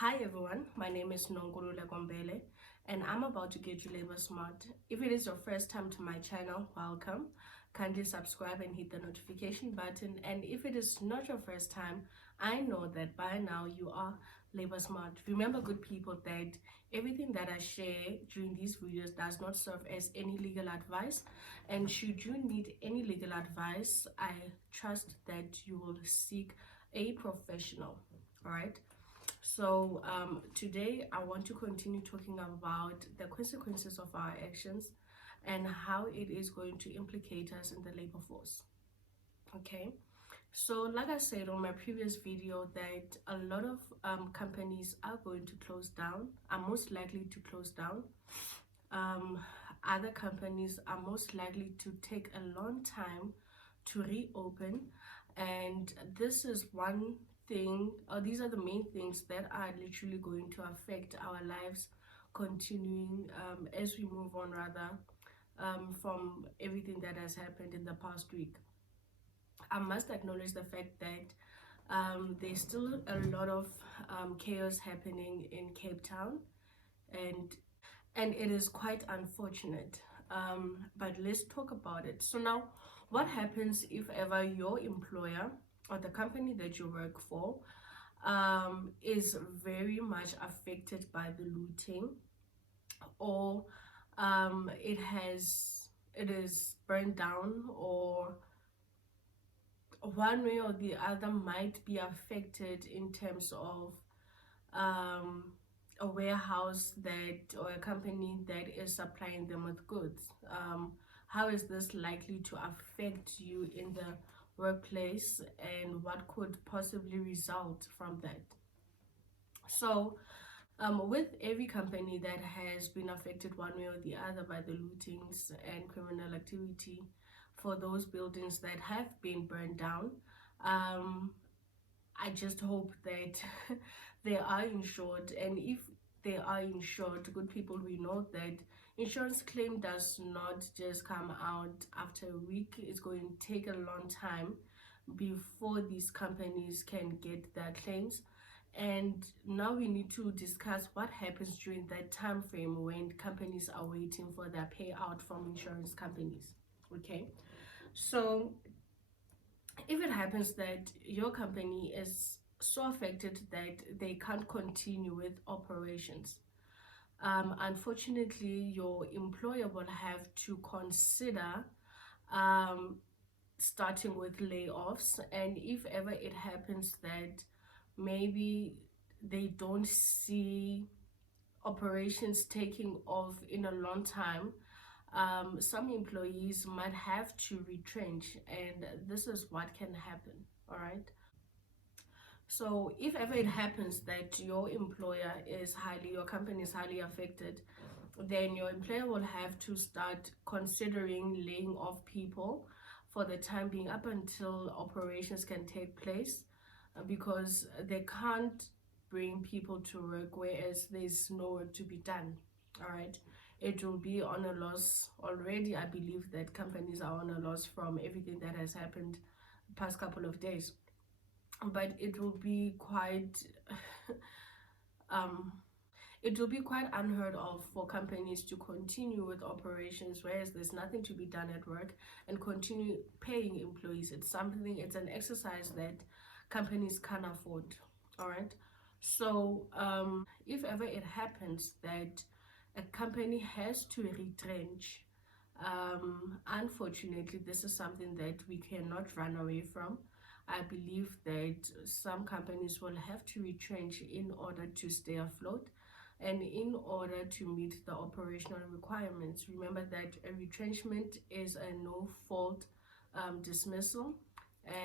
Hi everyone, my name is Nonkululeko Mbele and I'm about to get you labor smart. If it is your first time to my channel, welcome. Kindly subscribe and hit the notification button, and if it is not your first time, I know that by now you are labor smart. Remember, good people, that everything that I share during these videos does not serve as any legal advice, and should you need any legal advice, I trust that you will seek a professional. All right. So today I want to continue talking about the consequences of our actions and how it is going to implicate us in the labor force. Okay, so like I said on my previous video, that a lot of companies are going to close down, are most likely to close down. Other companies are most likely to take a long time to reopen, and this is one thing, or these are the main things that are literally going to affect our lives continuing as we move on, rather, from everything that has happened in the past week. I must acknowledge the fact that there's still a lot of chaos happening in Cape Town, and it is quite unfortunate. But let's talk about it. So now, what happens if ever your employer or the company that you work for is very much affected by the looting, or it is burned down, or one way or the other might be affected in terms of a warehouse that, or a company that is supplying them with goods. How is this likely to affect you in the workplace, and what could possibly result from that? So with every company that has been affected one way or the other by the lootings and criminal activity, for those buildings that have been burned down, I just hope that they are insured. And if they are insured, good people, we know that insurance claim does not just come out after a week. It's going to take a long time before these companies can get their claims. And now we need to discuss what happens during that time frame when companies are waiting for their payout from insurance companies. Okay, so if it happens that your company is so affected that they can't continue with operations, unfortunately your employer will have to consider starting with layoffs. And if ever it happens that maybe they don't see operations taking off in a long time, some employees might have to retrench, and this is what can happen. All right, so if ever it happens that your company is highly affected, then your employer will have to start considering laying off people for the time being up until operations can take place, because they can't bring people to work whereas there's no work to be done. All right, it will be on a loss already. I believe that companies are on a loss from everything that has happened the past couple of days, but it will be quite it will be quite unheard of for companies to continue with operations whereas there's nothing to be done at work and continue paying employees. It's an exercise that companies can't afford. All right, so if ever it happens that a company has to retrench, unfortunately this is something that we cannot run away from. I believe that some companies will have to retrench in order to stay afloat and in order to meet the operational requirements. Remember that a retrenchment is a no-fault dismissal,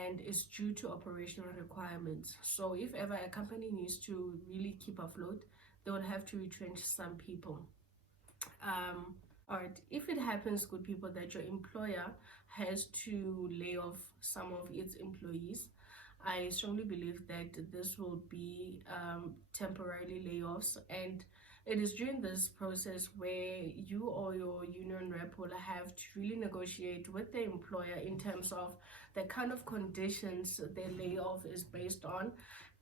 and is due to operational requirements. So if ever a company needs to really keep afloat, they will have to retrench some people. All right, if it happens, good people, that your employer has to lay off some of its employees, I strongly believe that this will be temporarily layoffs, and it is during this process where you or your union rep will have to really negotiate with the employer in terms of the kind of conditions the layoff is based on,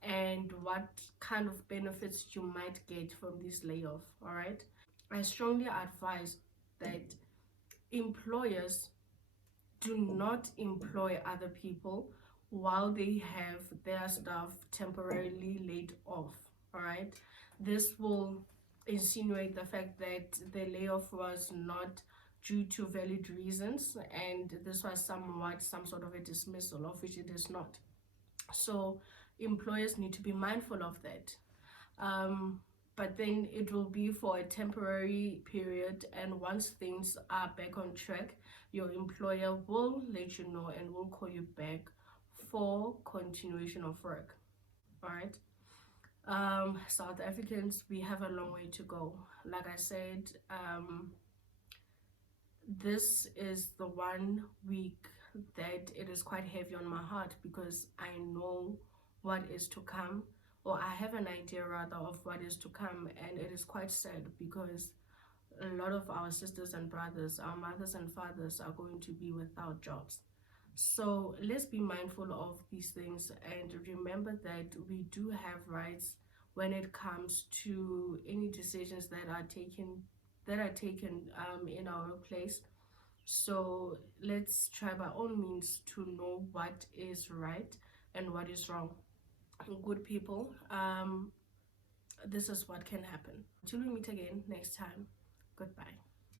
and what kind of benefits you might get from this layoff. All right, I strongly advise that employers do not employ other people while they have their staff temporarily laid off. All right, this will insinuate the fact that the layoff was not due to valid reasons, and this was somewhat some sort of a dismissal, of which it is not. So employers need to be mindful of that. But then it will be for a temporary period, and once things are back on track, your employer will let you know and will call you back for continuation of work. All right. South Africans, we have a long way to go. Like I said, this is the 1 week that it is quite heavy on my heart, because I know what is to come, or I have an idea rather of what is to come, and it is quite sad because a lot of our sisters and brothers, our mothers and fathers, are going to be without jobs. So let's be mindful of these things and remember that we do have rights when it comes to any decisions that are taken in our place. So let's try by all means to know what is right and what is wrong. Good people, this is what can happen. Till we meet again next time. Goodbye.